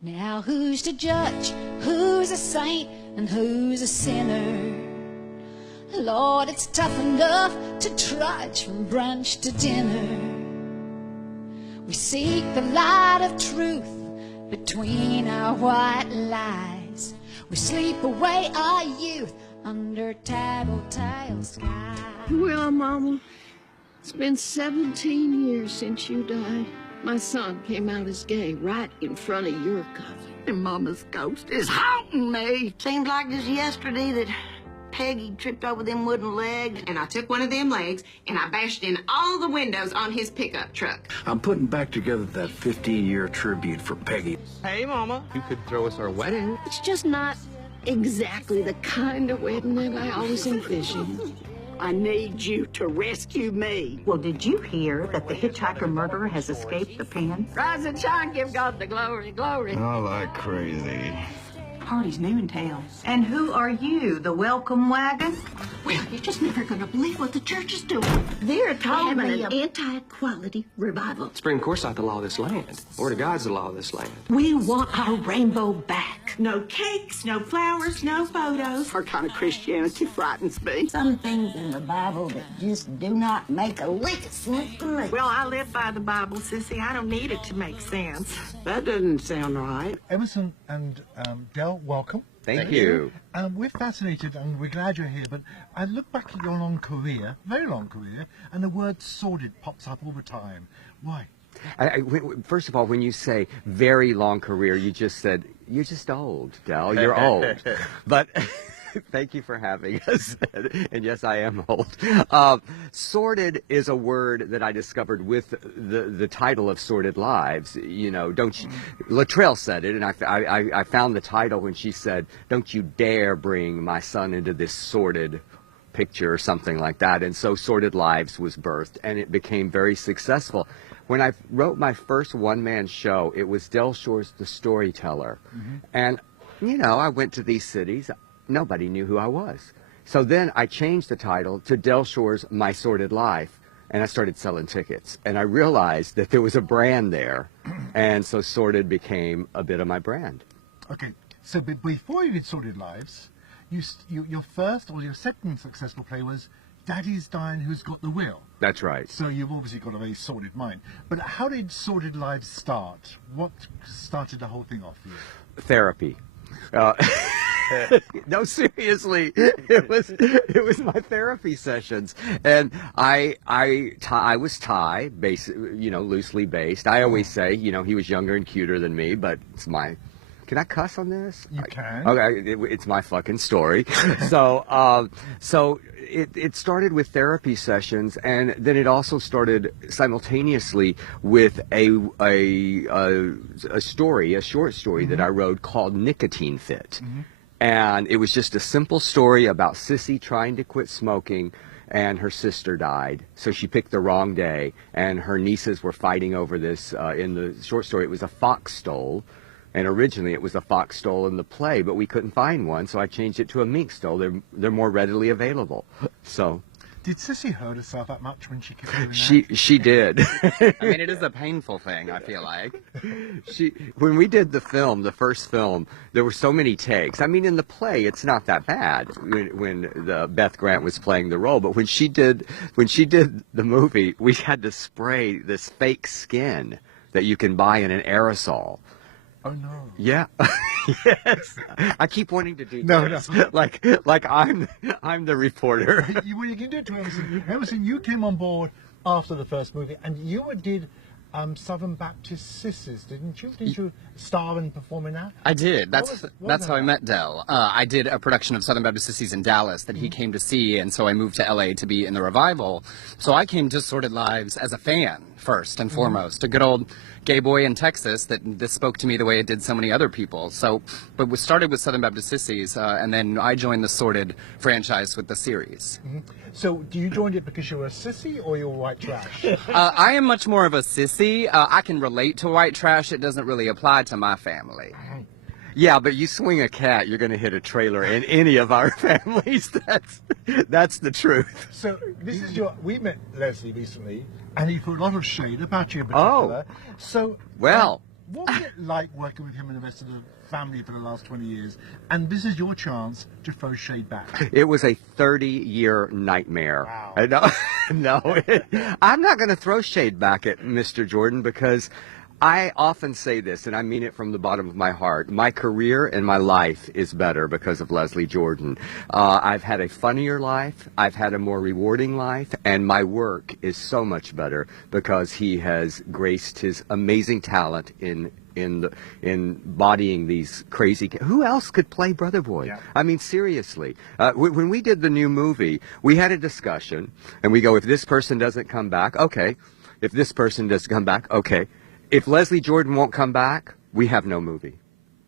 Now who's to judge who's a saint and who's a sinner? Lord, it's tough enough to trudge from brunch to dinner. We seek the light of truth between our white lies. We sleep away our youth under tattletale skies. Well, Mama, it's been 17 years since you died. My son came out as gay right in front of your coffin. And Mama's ghost is haunting me. Seemed like just yesterday that Peggy tripped over them wooden legs. And I took one of them legs and I bashed in all the windows on his pickup truck. I'm putting back together that 15-year tribute for Peggy. Hey, Mama, you could throw us our wedding. It's just not exactly the kind of wedding that I always envisioned. I need you to rescue me. Well, did you hear that the hitchhiker murderer has escaped the pen? Rise and shine, give God the glory, glory. Not like crazy. Party's new in town. And who are you, the welcome wagon? Well, you're just never going to believe what the church is doing. They're having an anti-equality revival. Supreme Court's not the law of this land. Word of God's the law of this land. We want our rainbow back. No cakes, no flowers, no photos. Our kind of Christianity frightens me. Some things in the Bible that just do not make a lick of sense to me. Well, I live by the Bible, Sissy. I don't need it to make sense. That doesn't sound right. Emerson and Del, welcome. Thank you. We're fascinated and we're glad you're here, but I look back at your long career, very long career, and the word sordid pops up all the time. Why? First of all, when you say very long career, you just said, you're just old, Del. You're old. But thank you for having us. And yes, I am old. Sordid is a word that I discovered with the title of Sordid Lives. You know, don't you, Latrell said it, and I found the title when she said, don't you dare bring my son into this sordid picture or something like that. And so Sordid Lives was birthed, and it became very successful. When I wrote my first one-man show, it was Del Shores the Storyteller. And, you know, I went to these cities. Nobody knew who I was. So then I changed the title to Del Shores My Sordid Life, and I started selling tickets. And I realized that there was a brand there, and so Sordid became a bit of my brand. Okay, so before you did Sordid Lives, your first or your second successful play was Daddy's Dying, Who's Got the Will? That's right. So you've obviously got a very sordid mind. But how did Sordid Lives start? What started the whole thing off for you? Therapy. No, seriously, it was my therapy sessions, and I was Thai, loosely based. I always say, you know, he was younger and cuter than me, but it's my. Can I cuss on this? You can. Okay, it's my fucking story. So it started with therapy sessions, and then it also started simultaneously with a short story that I wrote called Nicotine Fit. And it was just a simple story about Sissy trying to quit smoking, and her sister died. So she picked the wrong day, and her nieces were fighting over this. In the short story, it was a fox stole. And originally it was a fox stole in the play, but we couldn't find one, so I changed it to a mink stole. They're more readily available. So. Did Sissy hurt herself that much when she kept doing that? She did. I mean, it is a painful thing, I feel like. When we did the first film, there were so many takes. I mean, in the play, it's not that bad when Beth Grant was playing the role, but when she did the movie, we had to spray this fake skin that you can buy in an aerosol. Oh no. Yeah. Yes. I keep wanting to do this. No. Like I'm the reporter. You can do it to Emerson. Emerson, you came on board after the first movie, and you did Southern Baptist Sisters, didn't you? Didn't you star and perform in that? I did. That's how I met Del. I did a production of Southern Baptist Sisters in Dallas that he came to see, and so I moved to LA to be in the revival. So I came to Sordid Lives as a fan, first and foremost. A good old gay boy in Texas that this spoke to me the way it did so many other people. So, but we started with Southern Baptist Sissies, and then I joined the Sordid franchise with the series. So, do you join it because you're a sissy or you're white trash? I am much more of a sissy. I can relate to white trash. It doesn't really apply to my family. Yeah, but you swing a cat, you're going to hit a trailer in any of our families. That's the truth. So this is we met Leslie recently, and he put a lot of shade about you in particular. Oh. So well, What was it like working with him and the rest of the family for the last 20 years? And this is your chance to throw shade back. It was a 30-year nightmare. Wow. No, I'm not going to throw shade back at Mr. Jordan because I often say this, and I mean it from the bottom of my heart. My career and my life is better because of Leslie Jordan. I've had a funnier life, I've had a more rewarding life, and my work is so much better because he has graced his amazing talent in embodying these crazy. Who else could play Brother Boy? Yeah. I mean, seriously. When we did the new movie, we had a discussion, and we go, if this person doesn't come back, okay. If this person doesn't come back, okay. If Leslie Jordan won't come back, we have no movie.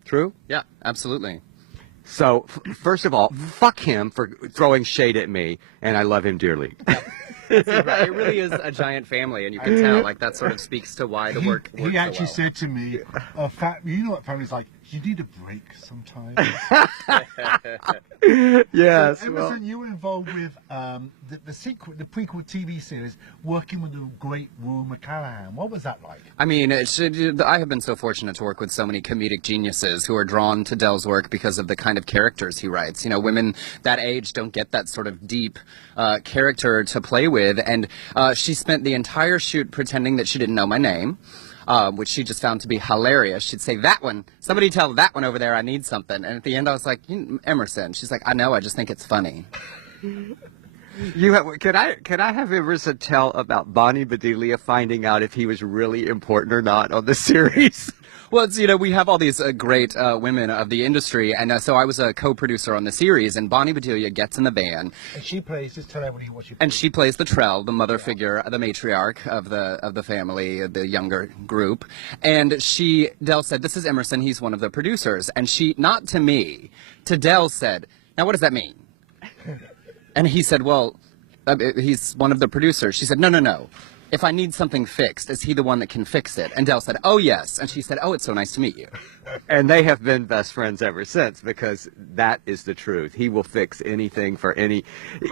True? Yeah, absolutely. So, first of all, fuck him for throwing shade at me, and I love him dearly. It really is a giant family, and you can tell, like, that sort of speaks to why the work works He actually so well. said to me, you know what family's like, you need a break sometimes. Yes. So, Emerson, you were involved with the prequel TV series, working with the great Rue McCallaghan. What was that like? I mean, I have been so fortunate to work with so many comedic geniuses who are drawn to Dell's work because of the kind of characters he writes. You know, women that age don't get that sort of deep character to play with, and she spent the entire shoot pretending that she didn't know my name. Which she just found to be hilarious. She'd say, that one, somebody tell that one over there I need something. And at the end I was like, Emerson. She's like, I know, I just think it's funny. Can I have Emerson tell about Bonnie Bedelia finding out if he was really important or not on the series? Well, it's, you know, we have all these great women of the industry, and so I was a co-producer on the series, and Bonnie Bedelia gets in the van. And she plays, just tell everybody what she plays. And she plays the Trell, the mother figure, the matriarch of the family, the younger group. And Dell said, this is Emerson, he's one of the producers. And she, not to me, to Dell said, now what does that mean? And he said, well, he's one of the producers. She said, no. If I need something fixed, is he the one that can fix it? And Dell said, oh, yes. And she said, oh, it's so nice to meet you. And they have been best friends ever since, because that is the truth. He will fix anything for any.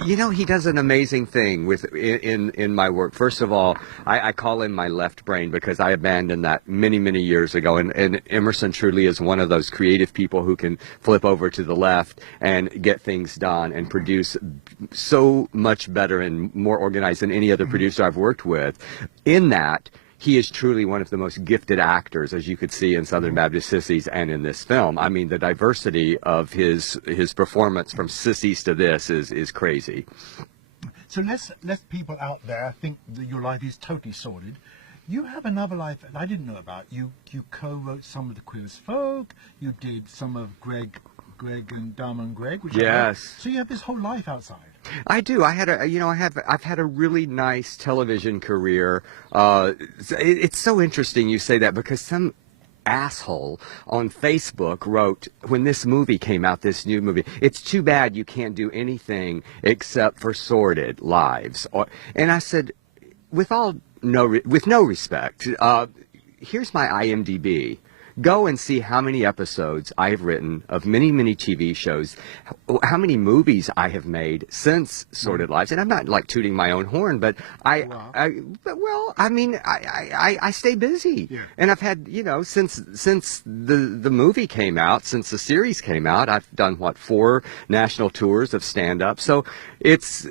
You know, he does an amazing thing in my work. First of all, I call him my left brain because I abandoned that many years ago. And Emerson truly is one of those creative people who can flip over to the left and get things done and produce so much better and more organized than any other producer I've worked with. In that, he is truly one of the most gifted actors, as you could see in Southern Baptist Sissies and in this film. I mean, the diversity of his performance from Sissies to this is crazy. So let's people out there think that your life is totally sordid. You have another life that I didn't know about. You co-wrote some of the Queer as Folk. You did some of Greg and Dharma and Greg. Which Yes. So you have this whole life outside. I do. I've had a really nice television career. It's so interesting you say that, because some asshole on Facebook wrote, when this movie came out, this new movie, it's too bad you can't do anything except for sordid lives. And I said, with no respect, here's my IMDb. Go and see how many episodes I have written of many TV shows, how many movies I have made since Sordid Lives. And I'm not like tooting my own horn, but I stay busy. Yeah. And I've had, since the movie came out, since the series came out, I've done 4 national tours of stand-up. So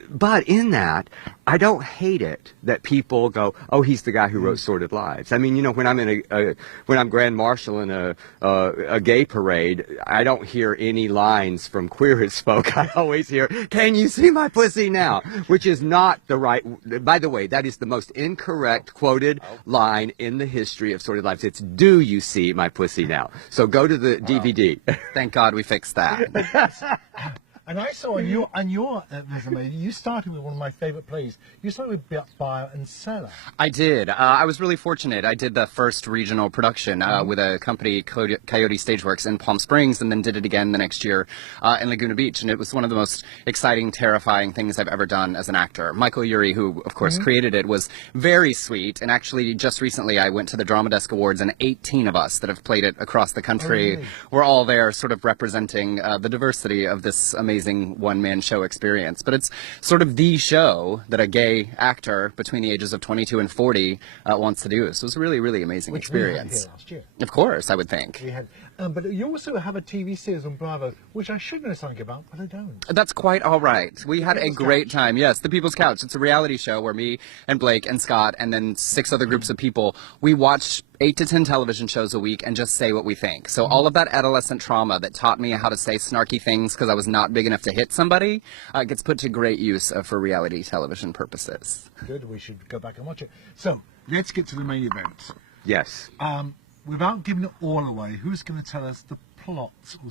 but in that, I don't hate it that people go, oh, he's the guy who wrote Sordid Lives. I mean, when I'm when I'm Grand Marshal in a gay parade, I don't hear any lines from Queer as Folk. I always hear, can you see my pussy now? Which is not the right, by the way, that is the most incorrect quoted line in the history of Sordid Lives. It's, do you see my pussy now? So go to the DVD. Thank God we fixed that. And I saw on your resume, you started with one of my favorite plays. You started with Buyer and Seller. I did. I was really fortunate. I did the first regional production with a company, Coyote Stageworks, in Palm Springs, and then did it again the next year in Laguna Beach. And it was one of the most exciting, terrifying things I've ever done as an actor. Michael Urie, who, of course, created it, was very sweet. And actually, just recently, I went to the Drama Desk Awards, and 18 of us that have played it across the country were all there sort of representing the diversity of this amazing amazing one-man show experience. But it's sort of the show that a gay actor between the ages of 22 and 40 wants to do. So it was a really, really amazing experience. We had here last year. Of course, I would think. We had, but you also have a TV series on Bravo, which I should know something about, but I don't. That's quite all right. We had a great time. Yes, The People's Couch. It's a reality show where me and Blake and Scott and then 6 other groups of people, we watch 8 to 10 television shows a week and just say what we think. So all of that adolescent trauma that taught me how to say snarky things because I was not big enough to hit somebody gets put to great use for reality television purposes. Good. We should go back and watch it. So let's get to the main event. Yes. Without giving it all away, who's going to tell us the plots or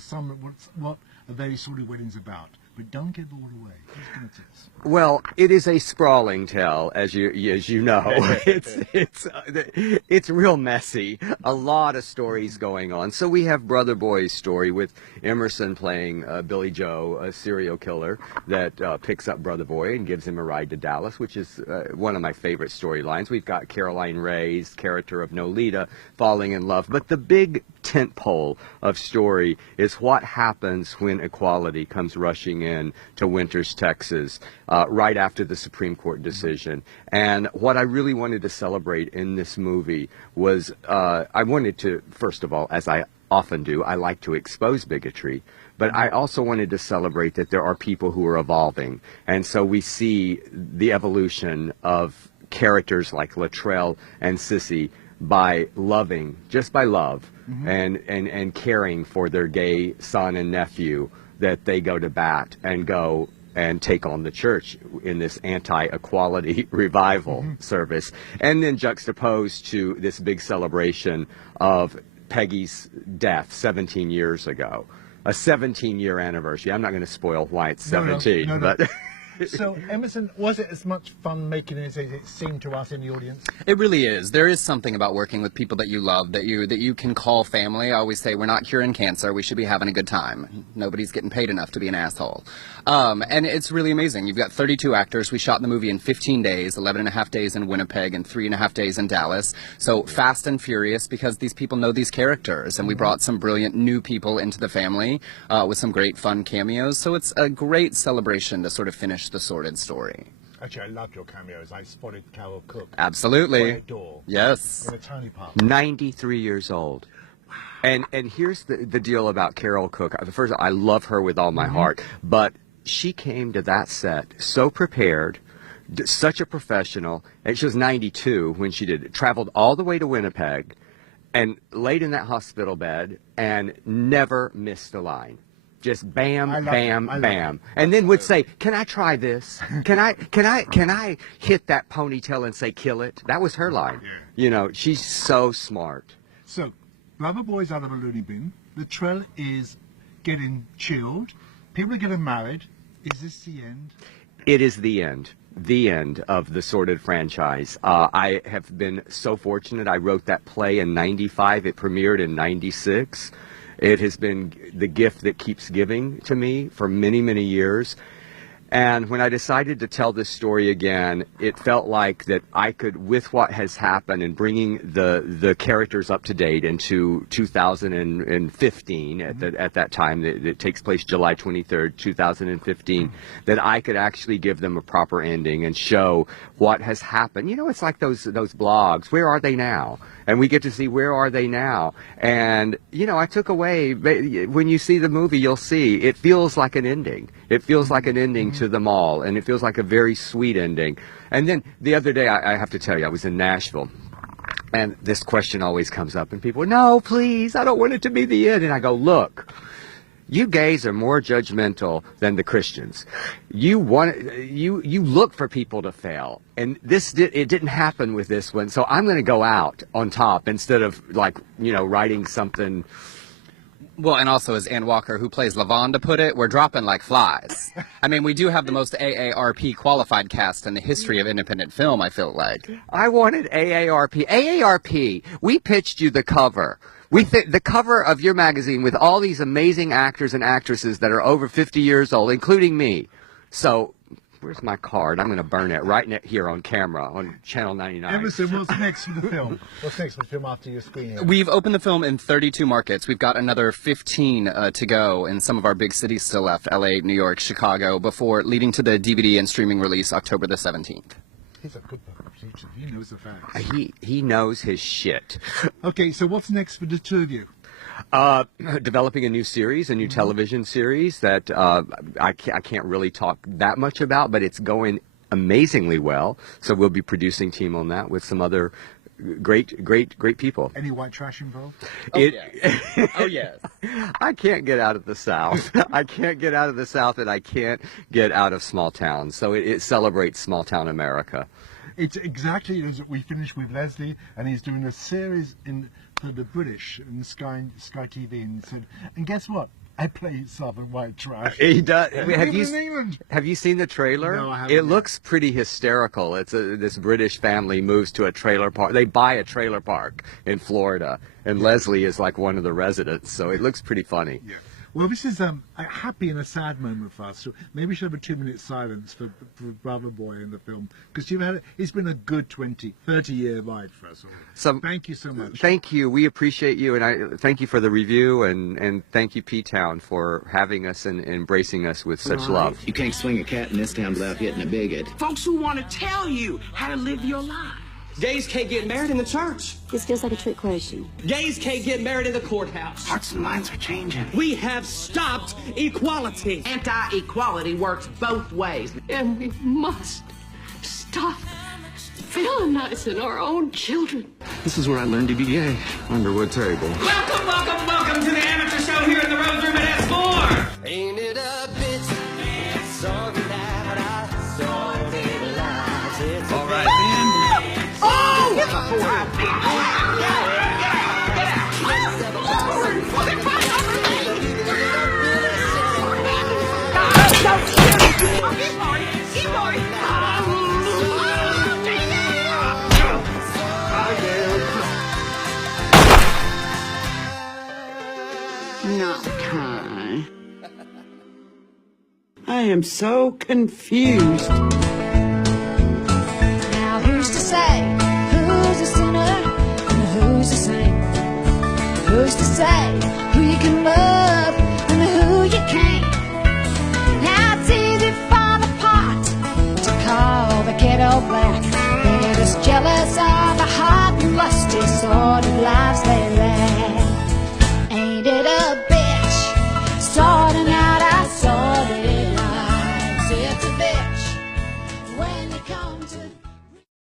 what A Very Sordid Wedding's about? But don't give it all away. Who's going to tell us? Well, it is a sprawling tale, as you know. It's real messy. A lot of stories going on. So we have Brother Boy's story with Emerson playing Billy Joe, a serial killer that picks up Brother Boy and gives him a ride to Dallas, which is one of my favorite storylines. We've got Caroline Ray's character of Nolita falling in love. But the big tentpole of story is what happens when equality comes rushing in to Winters, Texas, right after the Supreme Court decision. And what I really wanted to celebrate in this movie was I wanted to, first of all, as I often do, I like to expose bigotry, but I also wanted to celebrate that there are people who are evolving. And so we see the evolution of characters like Latrell and Sissy by loving, just by love, and caring for their gay son and nephew, that they go to bat and go and take on the church in this anti-equality revival service. And then juxtaposed to this big celebration of Peggy's death 17 years ago. A 17-year anniversary. I'm not going to spoil why it's 17, no. but... So, Emerson, was it as much fun making it as it seemed to us in the audience? It really is. There is something about working with people that you love, that you can call family. I always say we're not curing cancer. We should be having a good time. Nobody's getting paid enough to be an asshole. And it's really amazing. You've got 32 actors. We shot the movie in 15 days, 11 and a half days in Winnipeg and 3.5 days in Dallas. So fast and furious because these people know these characters. And we brought some brilliant new people into the family with some great fun cameos. So it's a great celebration to sort of finish the sordid story. Actually, I loved your cameos. I spotted Carol Cook. Absolutely. Yes. In a tiny part. 93 years old. And here's the deal about Carol Cook. First, I love her with all my heart, but she came to that set so prepared, such a professional, and she was 92 when she did it, traveled all the way to Winnipeg and laid in that hospital bed and never missed a line. Just bam, bam. And then would say, "Can I try this? Can I hit that ponytail and say kill it?" That was her line. Yeah. You know, she's so smart. So, Brother Boy's out of a loony bin. Latrell is getting chilled. People are getting married. Is this the end? It is the end. The end of the Sordid franchise. I have been so fortunate. I wrote that play in '95. It premiered in '96. It has been the gift that keeps giving to me for many, many years. And when I decided to tell this story again, it felt like that I could, with what has happened and bringing the characters up to date into 2015, at that time, it takes place July 23rd, 2015, that I could actually give them a proper ending and show what has happened. You know, it's like those blogs. Where are they now? And we get to see where are they now. And, you know, I took away, when you see the movie, you'll see, it feels like an ending. It feels like an ending to them all, and it feels like a very sweet ending. And then the other day, I have to tell you, I was in Nashville, and this question always comes up, and people go, "No, please, I don't want it to be the end." And I go, "Look, you gays are more judgmental than the Christians. You look for people to fail, and it didn't happen with this one. So I'm going to go out on top instead of, like, you know, writing something." Well, and also, as Ann Walker, who plays LaVonda, put it, we're dropping like flies. I mean, we do have the most AARP qualified cast in the history of independent film, I feel like. I wanted AARP. AARP, we pitched you the cover. The cover of your magazine with all these amazing actors and actresses that are over 50 years old, including me. So Where's my card? I'm going to burn it right here on camera on Channel 99. Emerson, what's next for the film? What's next for the film after your screening? We've opened the film in 32 markets. We've got another 15 to go in some of our big cities still left, LA, New York, Chicago, before leading to the DVD and streaming release October the 17th. He's a good producer. He knows the facts. He knows his shit. Okay, so what's next for the two of you? Developing a new series, a new television series that I can't really talk that much about, but it's going amazingly well. So we'll be producing team on that with some other great people. Any white trash involved? Oh, yes. I can't get out of the South. I can't get out of the South, and I can't get out of small towns. So it celebrates small town America. It's exactly as we finished with Leslie, and he's doing a series for the British in Sky TV, and he said, and guess what? I play Southern white trash. He does. England. Have you seen the trailer? No, I haven't. It looks pretty hysterical. It's this British family moves to a trailer park. They buy a trailer park in Florida, and Leslie is like one of the residents. So it looks pretty funny. Yeah. Well, this is a happy and a sad moment for us. So maybe we should have a 2-minute silence for Brother Boy in the film, because it's been a good 30-year ride for us all. So thank you so much. Thank you. We appreciate you, and I thank you for the review, and thank you, P-Town, for having us and embracing us with such love. You can't swing a cat in this town without hitting a bigot. Folks who want to tell you how to live your life. Gays can't get married in the church. This feels like a trick question. Gays can't get married in the courthouse. Hearts and minds are changing. We have stopped equality. Anti-equality works both ways. And we must stop villainizing our own children. This is where I learned to be gay. Underwood table. Welcome, welcome, welcome to the amateur show here in the Rose Room at S4. Ain't it a bit sorry that I saw it lies. All right, then. Oh! Get out! Lord! Oh, they're fighting over me! Keep going! Keep going! Not kind. I am so confused. Now who's to say who's a sinner and who's a saint? Who's to say who you can love and who you can't? Now it's easy for the pot to call the ghetto black. They're just jealous of